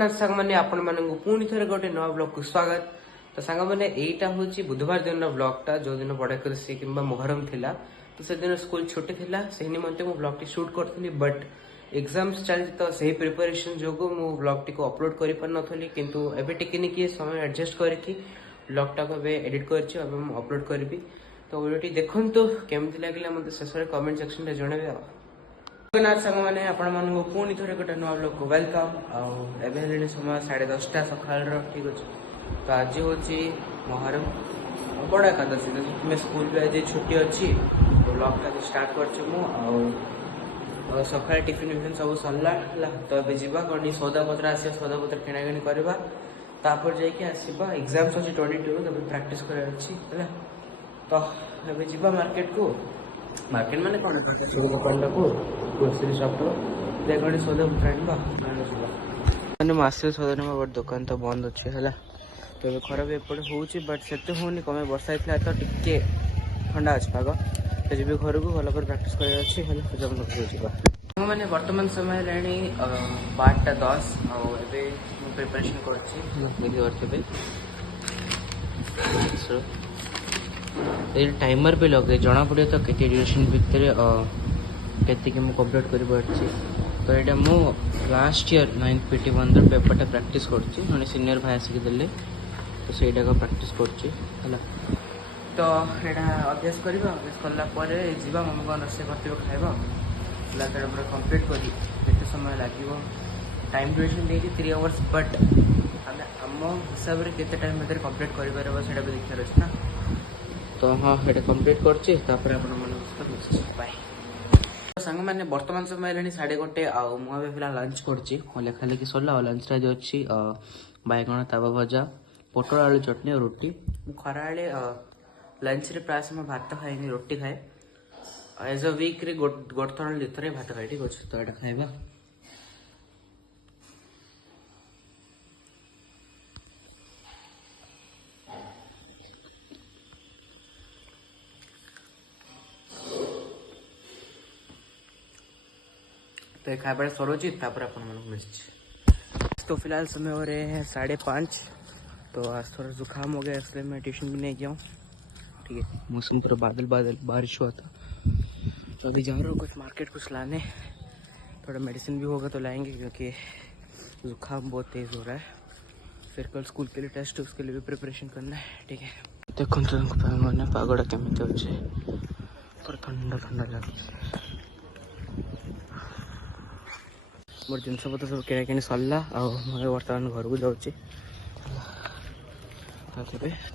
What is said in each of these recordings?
जगन्नाथ सांग मैंने आपण मानक पुणी थे गोटे नवा ब्लॉग को स्वागत। तो सांग मैंने यहीटा हूँ बुधवार दिन ब्लॉगटा जो दिन बड़ा कृषि कि मुहरम थिला तो से दिन स्कूल छुट्टी थिला से निमंते मु ब्लॉग टी शूट करथली बट एग्जाम्स चलती तो सही प्रिपरेशन जो मु ब्लॉग टी को अपलोड कर पार नथली किंतु एबे टिके निके समय एडजस्ट करके ब्लॉग टा को एडिट करछि अब हम अपलोड करबी। तो वीडियो देखंतु केमति लागला मते शेष रे कमेंट सेक्शन रे जणाबे। जगन्नाथ सांग मैंने आपको पुणी थे गोटे नुआ ब्लॉग को वेलकम। आए समय 10:30 सकाल ठीक अच्छे। तो आज हूँ मुहरम बड़ एकादशी तो तुम्हें स्कूल भी आज छुट्टी अच्छी ब्लॉग टा स्टार्ट कर सका टिफिन विफिन सब सरला तो ये जावा कौन सौदा पत्र आस सौदा पत्र किणाकिणी करवा तापर जाकि आसवा एग्जाम्स अच्छी 22 तब प्राक्ट कर तो ये जावा मार्केट को मार्केट माने कौन दुकान को ग्रोसरी शॉप तो सौदा मैंने आसे सौदा ना बट दुकान तो बंद अच्छे है तो खराब एपटे हूँ बट से होनी कम वर्षा होता तो टिके ठंडा अच्छे पाग तो जी घर को गला प्राक्ट कर मैंने बर्तमान समय है 12:10 आए प्रिपरेशन कर टाइमर भी लगे जना पड़े तो केते ड्यूरेशन भितर केते कंप्लीट कर तो यहाँ मु last year 9th PT 1 paper practice कर सीनियर भाई आसिक देले तो सहीटा को प्रैक्टिस कर तो यहाँ अभ्यास करवा अभ्यास कलापर जा मम्मी कौन रोसे कर खाइबा पूरा कंप्लीट कर समय लगे time duration they 3 hours but आम हिसाब से केते टाइम भर कंप्लीट कर भी देखार अच्छे ना। तो हाँ ये कंप्लीट कर बाय सांग मैंने बर्तमान समय है 1:30 मुझे फिलहाल लंच कर लेखा लेखि सरला लंच आज अच्छी बैगण तावा भजा पोटल आलू चटनी और रोटी खरा लंच रे प्राय समय भात खाए रोटी खाए एज अ वीक रे गोटे थर दुथर भात खाए ठीक अच्छे। तो यहाँ खाइबा तो खाइबा सरोची तो फिलहाल समय हो रहे हैं 5:30। तो आज थोड़ा जुकाम हो गया इसलिए मैं ट्यूशन भी नहीं गया हूँ ठीक है। मौसम पूरा बादल बादल बारिश हुआ था तो अभी जा रहा हूँ कुछ मार्केट कुछ लाने थोड़ा मेडिसिन भी होगा तो लाएंगे क्योंकि जुकाम बहुत तेज़ हो रहा है। फिर कल स्कूल के लिए टेस्ट उसके लिए भी प्रिपरेशन करना है ठीक है। देखो मैंने पागड़ा केमी अच्छे पूरा ठंडा ठंडा लगे मोर जिनस पत्र सब किणाकिणी सरला बर्तमान घर को जाऊँगी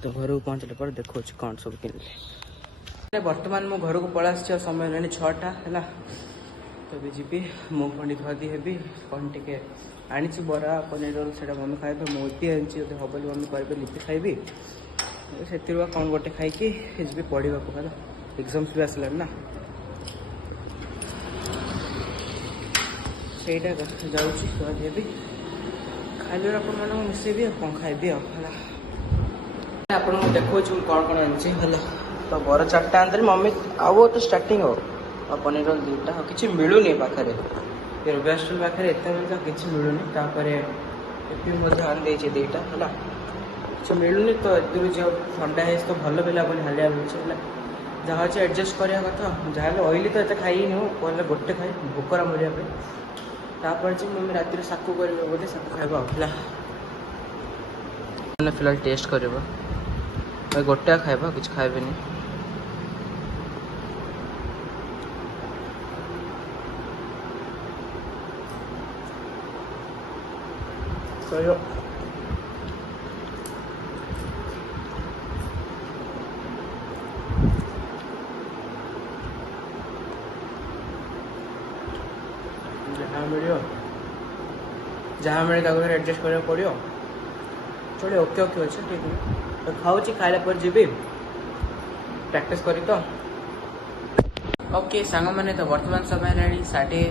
तो घर को पहुँचला पर देखो कौन सब किनले बर्तमान मो घर को पड़ा समय है 6टा है तो भी जी मो खंडी धुआधी हेबी कौन टे आनी बरा पनीर रोल से मम्मी खाइबे मोती आनी हम मम्मी करेंगे लिपि खाइबी से कौन गोटे खाई जी पढ़ा पका एग्जाम्स भी आसला ना ସେଇଟା ଯାଉଛି ତ ଦେବି ଖାଇଲେ ଆପଣମାନଙ୍କୁ ମିଶେଇବି ଆଉ କ'ଣ ଖାଇବି ଆଉ ହେଲା ଆପଣଙ୍କୁ ଦେଖାଉଛି ମୁଁ କ'ଣ କ'ଣ ଆଣିଛି ହେଲା। ତ ବରା 4ଟା ଆଣିଥିଲି ମମ୍ମି ଆଉ ତ ଷ୍ଟାର୍ଟିଂ ଆଉ ପନିର ରୋଲ 2ଟା ଆଉ କିଛି ମିଳୁନି ପାଖରେ ରେଷ୍ଟୁରାଣ୍ଟ ପାଖରେ ଏତେ ତ କିଛି ମିଳୁନି ତାପରେ ଏଠି ମଧ୍ୟ ଆଣିଦେଇଛି 2ଟା ହେଲା କିଛି ମିଳୁନି ତ ଏଥିରୁ ଯେଉଁ ଥଣ୍ଡା ହେଇଛି ତ ଭଲ ବି ଲାଗୁନି ହାଲିଆ ମିଳୁଛି ହେଲା ଯାହା ଅଛି ଆଡ଼ଜଷ୍ଟ କରିବା କଥା ଯାହାହେଲେ ଅଏଲି ତ ଏତେ ଖାଇନି ମୁଁ କହିଲେ ଗୋଟେ ଖାଇ ଭୋକରା ମରିବା ପାଇଁ तापर जी मम्मी राति साकू कर बोले साकू खाइबा फिलहाल टेस्ट कर गोटे खाइबा कुछ खाइबे नहीं सही जहाँ मिले एडजस्ट करा पड़ो चलो ओके ओके अच्छे ठीक है। तो खाऊँ खाइला पर जी प्रैक्टिस करी तो ओके सांग मैंने तो वर्तमान समय है 9:30 आए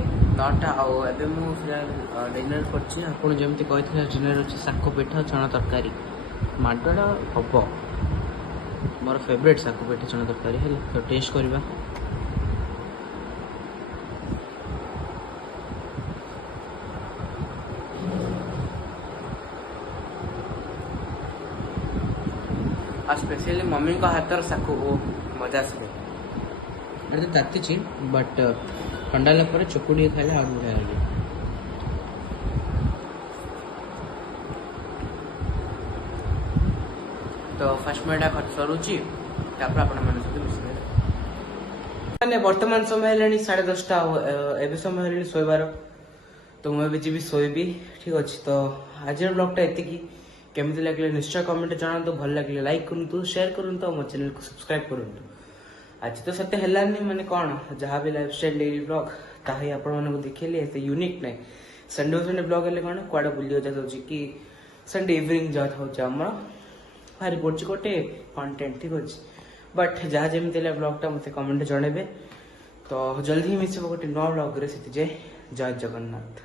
मुझे फिलहाल डिनर करमती कही डिनर अच्छे साकु पिठा चना तरकारी माडा हम मोर फेवरेट साकु पिठा चना तरकारी है तो टेस्ट करवा आ स्पेशली मम्मी को हाथ साकु ओ मजा आसे तो ताती बट ठंडा लगे चकुड़ी खाइले आग बढ़िया लगे। तो फर्स्ट मिनिट खर्च सरुची मैंने वर्तमान समय है 10:30 एवं समय है शोबार तो मुझे जी शोबी ठीक अच्छे। तो आज ब्लॉगटा ये केमी लगे निश्चय कमेंट जनातु भल लगे लाइक करूँ शेयर करूँ मो चैनल को सब्सक्राइब करूँ। आज तो सत्य है माने कौन जहाँ भी लाइफस्टाइल डेली ब्लॉग ताही आपण देखिए एत यूनिक ना संडे ब्लॉग है कौन कौड़े बुले जाता कि संडे इवनिंग जाता हूँ बाहरी पड़े गोटे कंटेंट ठीक अच्छे। बट जहाँ जमी ब्लॉगटा मत कमेंट जनइबे। तो जल्दी ही मिस गोटे नुआ ब्लॉग जय जगन्नाथ।